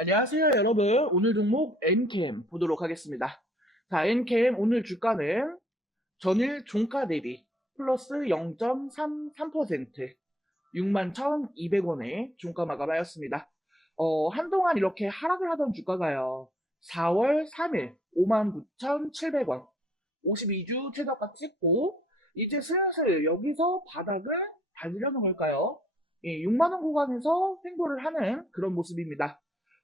안녕하세요, 여러분. 오늘 종목 엔캠 보도록 하겠습니다. 자, 엔캠 오늘 주가는 전일 종가 대비 플러스 0.33% 61,200원에 종가 마감하였습니다. 어, 한동안 이렇게 하락을 하던 주가가요. 4월 3일 59,700원 52주 최저가 찍고 이제 슬슬 여기서 바닥을 다지려는 걸까요? 예, 6만원 구간에서 횡보를 하는 그런 모습입니다.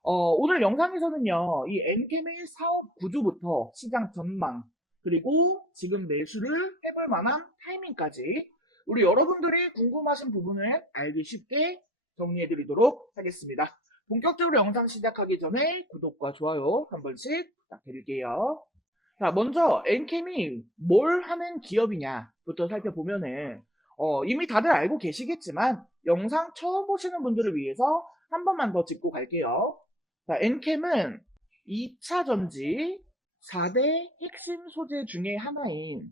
어, 오늘 영상에서는요, 이 엔캠의 사업 구조부터 시장 전망, 그리고 지금 매수를 해볼 만한 타이밍까지 우리 여러분들이 궁금하신 부분을 알기 쉽게 정리해 드리도록 하겠습니다. 본격적으로 영상 시작하기 전에 구독과 좋아요 한 번씩 부탁드릴게요. 자, 먼저 엔캠이 뭘 하는 기업이냐부터 살펴보면은 어, 이미 다들 알고 계시겠지만 영상 처음 보시는 분들을 위해서 한 번만 더 짚고 갈게요. 자, 엔캠은 2차 전지 4대 핵심 소재 중에 하나인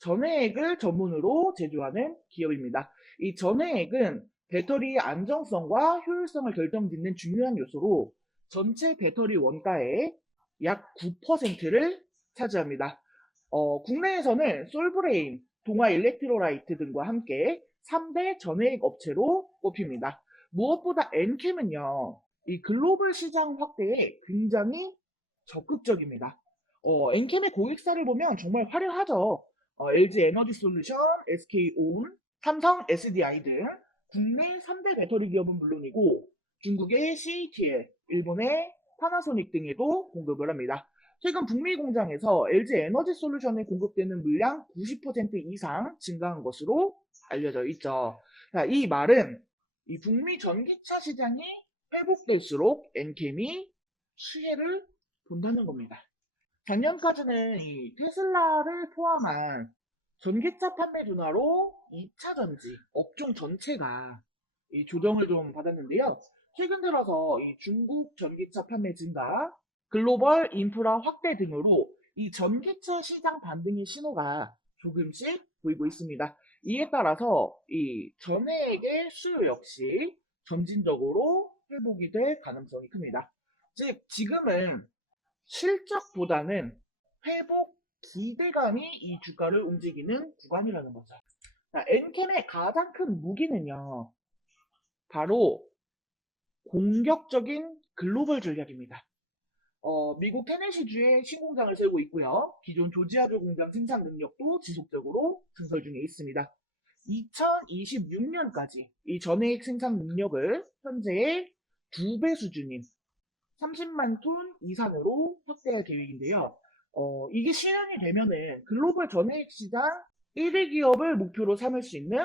전해액을 전문으로 제조하는 기업입니다. 이 전해액은 배터리의 안정성과 효율성을 결정짓는 중요한 요소로 전체 배터리 원가의 약 9%를 차지합니다. 어, 국내에서는 솔브레인, 동아 일렉트로라이트 등과 함께 3대 전해액 업체로 꼽힙니다. 무엇보다 엔캠은요, 이 글로벌 시장 확대에 굉장히 적극적입니다. 어, 엔캠의 고객사를 보면 정말 화려하죠. 어, LG 에너지 솔루션, SK온, 삼성 SDI 등 국내 3대 배터리 기업은 물론이고 중국의 CATL, 일본의 파나소닉 등에도 공급을 합니다. 최근 북미 공장에서 LG 에너지 솔루션에 공급되는 물량 90% 이상 증가한 것으로 알려져 있죠. 자, 이 말은 이 북미 전기차 시장이 회복될수록 엔캠이 수혜를 본다는 겁니다. 작년까지는 이 테슬라를 포함한 전기차 판매 둔화로 2차 전지 업종 전체가 이 조정을 좀 받았는데요. 최근 들어서 이 중국 전기차 판매 증가, 글로벌 인프라 확대 등으로 이 전기차 시장 반등의 신호가 조금씩 보이고 있습니다. 이에 따라서 이 전해액의 수요 역시 점진적으로 회복이 될 가능성이 큽니다. 즉 지금은 실적보다는 회복 기대감이 이 주가를 움직이는 구간이라는 거죠. 자, 엔캠의 가장 큰 무기는요. 바로 공격적인 글로벌 전략입니다. 어, 미국 테네시주에 신공장을 세우고 있고요. 기존 조지아주 공장 생산 능력도 지속적으로 증설 중에 있습니다. 2026년까지 이 전해액 생산 능력을 현재의 두 배 수준인 30만 톤 이상으로 확대할 계획인데요. 어, 이게 실현이 되면은 글로벌 전해액 시장 1위 기업을 목표로 삼을 수 있는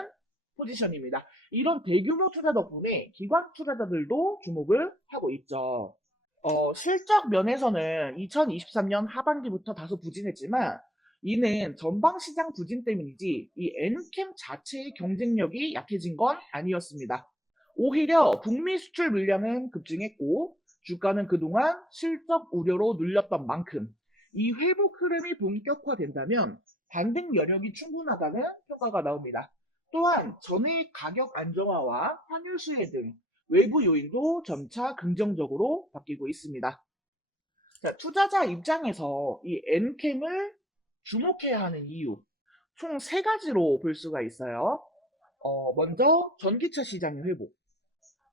포지션입니다. 이런 대규모 투자 덕분에 기관 투자자들도 주목을 하고 있죠. 어, 실적 면에서는 2023년 하반기부터 다소 부진했지만 이는 전방 시장 부진 때문이지 이 엔캠 자체의 경쟁력이 약해진 건 아니었습니다. 오히려 북미 수출 물량은 급증했고 주가는 그동안 실적 우려로 눌렸던 만큼 이 회복 흐름이 본격화된다면 반등 여력이 충분하다는 평가가 나옵니다. 또한 전의 가격 안정화와 환율 수혜 등 외부 요인도 점차 긍정적으로 바뀌고 있습니다. 자, 투자자 입장에서 이 엔캠을 주목해야 하는 이유 총 세 가지로 볼 수가 있어요. 어, 먼저 전기차 시장의 회복.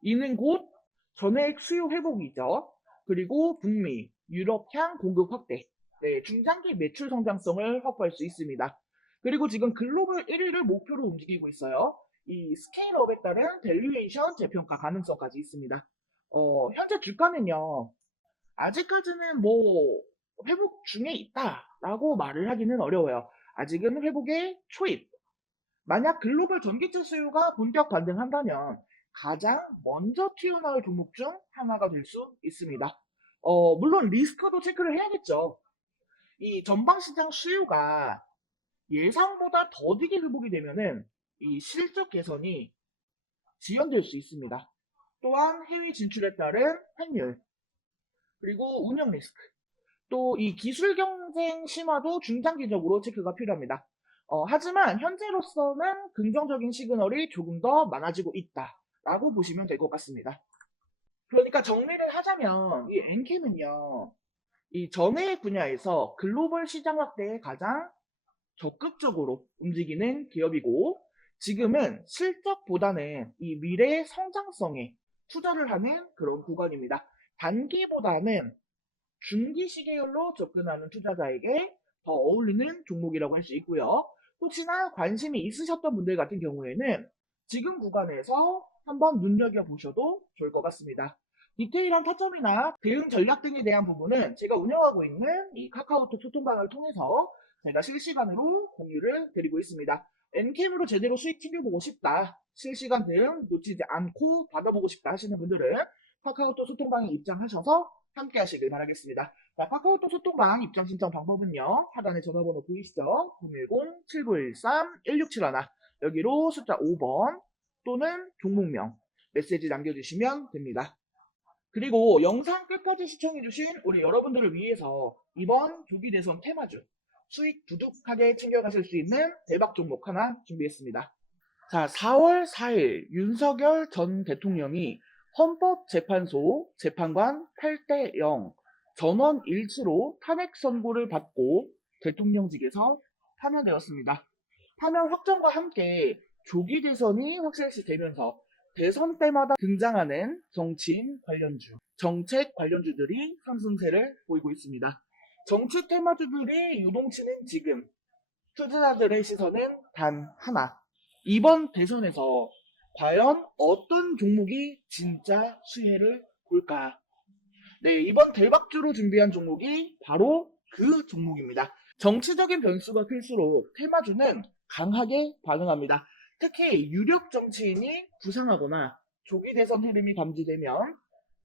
이는 곧 전액 수요 회복이죠. 그리고 북미, 유럽향 공급 확대. 네, 중장기 매출 성장성을 확보할 수 있습니다. 그리고 지금 글로벌 1위를 목표로 움직이고 있어요. 이 스케일업에 따른 밸류에이션 재평가 가능성까지 있습니다. 어, 현재 주가는요, 아직까지는 뭐, 회복 중에 있다라고 말을 하기는 어려워요. 아직은 회복의 초입. 만약 글로벌 전기차 수요가 본격 반등한다면 가장 먼저 튀어나올 종목 중 하나가 될 수 있습니다. 어, 물론 리스크도 체크를 해야겠죠. 이 전방 시장 수요가 예상보다 더디게 회복이 되면은 이 실적 개선이 지연될 수 있습니다. 또한 해외 진출에 따른 환율, 그리고 운영 리스크, 또 이 기술 경쟁 심화도 중장기적으로 체크가 필요합니다. 어, 하지만 현재로서는 긍정적인 시그널이 조금 더 많아지고 있다 라고 보시면 될 것 같습니다. 그러니까 정리를 하자면 이 엔캠은요. 이 전해 분야에서 글로벌 시장 확대에 가장 적극적으로 움직이는 기업이고 지금은 실적보다는 이 미래의 성장성에 투자를 하는 그런 구간입니다. 단기보다는 중기 시계열로 접근하는 투자자에게 더 어울리는 종목이라고 할 수 있고요. 혹시나 관심이 있으셨던 분들 같은 경우에는 지금 구간에서 한번 눈여겨보셔도 좋을 것 같습니다. 디테일한 타점이나 대응 전략 등에 대한 부분은 제가 운영하고 있는 이 카카오톡 소통방을 통해서 제가 실시간으로 공유를 드리고 있습니다. 엔캠으로 제대로 수익 튕겨보고 싶다. 실시간 대응 놓치지 않고 받아보고 싶다 하시는 분들은 카카오톡 소통방에 입장하셔서 함께 하시길 바라겠습니다. 자, 카카오톡 소통방 입장 신청 방법은요. 하단에 전화번호 보이시죠? 010-7913-1671 여기로 숫자 5번 또는 종목명 메시지 남겨주시면 됩니다. 그리고 영상 끝까지 시청해주신 우리 여러분들을 위해서 이번 조기 대선 테마주 수익 두둑하게 챙겨가실 수 있는 대박 종목 하나 준비했습니다. 자, 4월 4일 윤석열 전 대통령이 헌법재판소 재판관 8대 0 전원 일치로 탄핵 선고를 받고 대통령직에서 파면되었습니다. 파면 확정과 함께 조기 대선이 확실시 되면서 대선 때마다 등장하는 정치인 관련주, 정책 관련주들이 상승세를 보이고 있습니다. 정치 테마주들이 유동치는 지금 투자자들의 시선은 단 하나. 이번 대선에서 과연 어떤 종목이 진짜 수혜를 볼까? 네, 이번 대박주로 준비한 종목이 바로 그 종목입니다. 정치적인 변수가 클수록 테마주는 강하게 반응합니다. 특히 유력 정치인이 부상하거나 조기 대선 흐름이 감지되면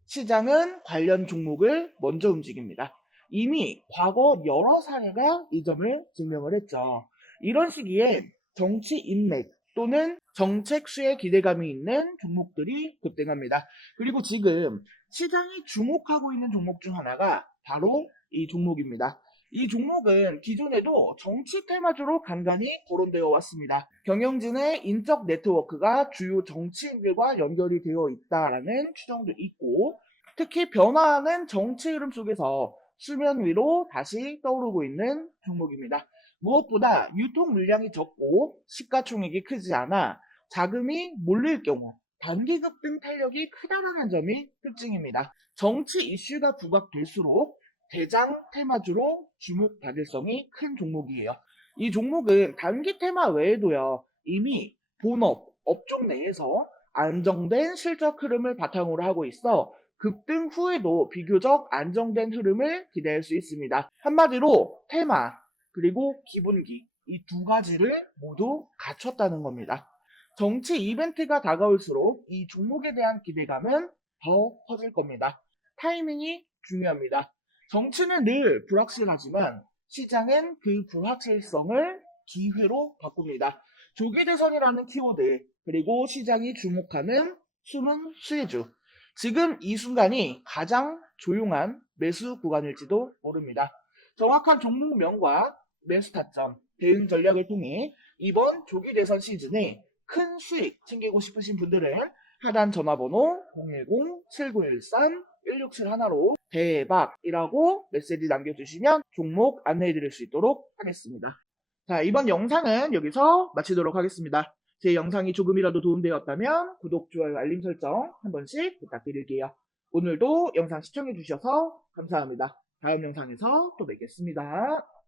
시장은 관련 종목을 먼저 움직입니다. 이미 과거 여러 사례가 이 점을 증명을 했죠. 이런 시기에 정치 인맥 또는 정책 수에 기대감이 있는 종목들이 급등합니다. 그리고 지금 시장이 주목하고 있는 종목 중 하나가 바로 이 종목입니다. 이 종목은 기존에도 정치 테마주로 간간히 거론되어 왔습니다. 경영진의 인적 네트워크가 주요 정치인들과 연결이 되어 있다라는 추정도 있고 특히 변화하는 정치 흐름 속에서 수면 위로 다시 떠오르고 있는 종목입니다. 무엇보다 유통 물량이 적고 시가총액이 크지 않아 자금이 몰릴 경우 단기 급등 탄력이 크다라는 점이 특징입니다. 정치 이슈가 부각될수록 대장 테마주로 주목 받을성이 큰 종목이에요. 이 종목은 단기 테마 외에도요, 이미 본업, 업종 내에서 안정된 실적 흐름을 바탕으로 하고 있어 급등 후에도 비교적 안정된 흐름을 기대할 수 있습니다. 한마디로 테마, 그리고 기본기, 이 두 가지를 모두 갖췄다는 겁니다. 정치 이벤트가 다가올수록 이 종목에 대한 기대감은 더 커질 겁니다. 타이밍이 중요합니다. 정치는 늘 불확실하지만 시장은 그 불확실성을 기회로 바꿉니다. 조기 대선이라는 키워드 그리고 시장이 주목하는 숨은 수혜주 지금 이 순간이 가장 조용한 매수 구간일지도 모릅니다. 정확한 종목명과 매수 타점, 대응 전략을 통해 이번 조기 대선 시즌에 큰 수익 챙기고 싶으신 분들은 하단 전화번호 010-7913-1671로 대박이라고 메시지 남겨주시면 종목 안내해드릴 수 있도록 하겠습니다. 자, 이번 영상은 여기서 마치도록 하겠습니다. 제 영상이 조금이라도 도움되었다면 구독, 좋아요, 알림 설정 한 번씩 부탁드릴게요. 오늘도 영상 시청해주셔서 감사합니다. 다음 영상에서 또 뵙겠습니다.